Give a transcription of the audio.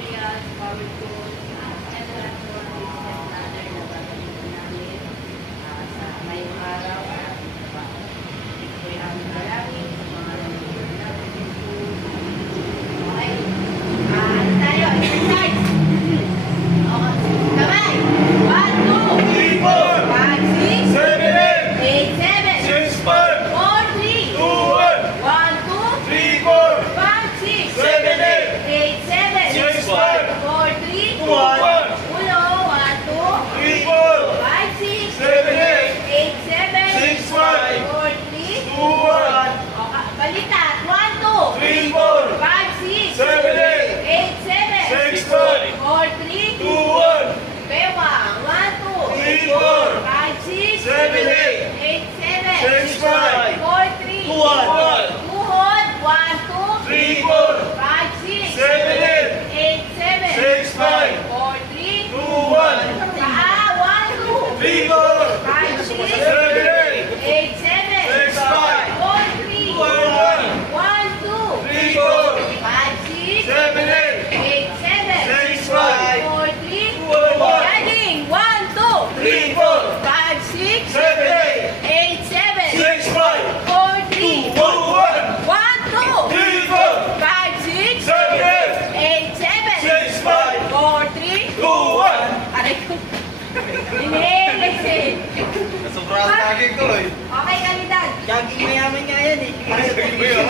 materials, power tools, and lahat po ang business ladder na gagawin po namin sa ngayong araw at ito po yung aming dalangin sa mga nanonood natin. Okay. Ano tayo? Exercise! Kamay! 1, 2, 3, 4, 5, 6, 7, 8, 7, 6, 5, 4, 3, 2, 1, 1, 2, 3, 4, 5, 6, 7, 8, 7, 6, 5, 4, 3, 2, 1, ulo, 1, 2, 3, 4, 5, 6, 7, 8, 7, 6, 5, 4, 3, 2, 1, balikat, 1, 2, 3, 4, 5, 6, 7, 8, 7, 6, 5, 4, 3, 2, 1, bewang, 1, 2, 3, 4, 5, 6, 7, 8, 7, 6, 5, 4, 3, 2, 1, tuhod, 1, 2, 3, 4, 5, 6, 7, 8, 7, 6, 5, 4, 3, 2, 1, paa, 1, 2, 3, 4, 5, 6, 7, 8, 7, 6, 5, 4, 3, 2, 1, 1, 2, 3, 4, 5, 6, 7, 8, 7, 6, 5, 4, 3, 2, 1, Galing, 1, 2, 3, 4, 5, 6, 7, 8, 7, 6, 5, 4, 3, 2, 1, 1, 2, 3, 4, 5, 6, 7, 8, 7, 6, 5, 4, 3, 2, 1. aray ko. Inhale, exhale. Sobrang lagi ko eh. Okay, kalidad. Gaging mayaman nga yan eh. Ay, sabihin mo yun.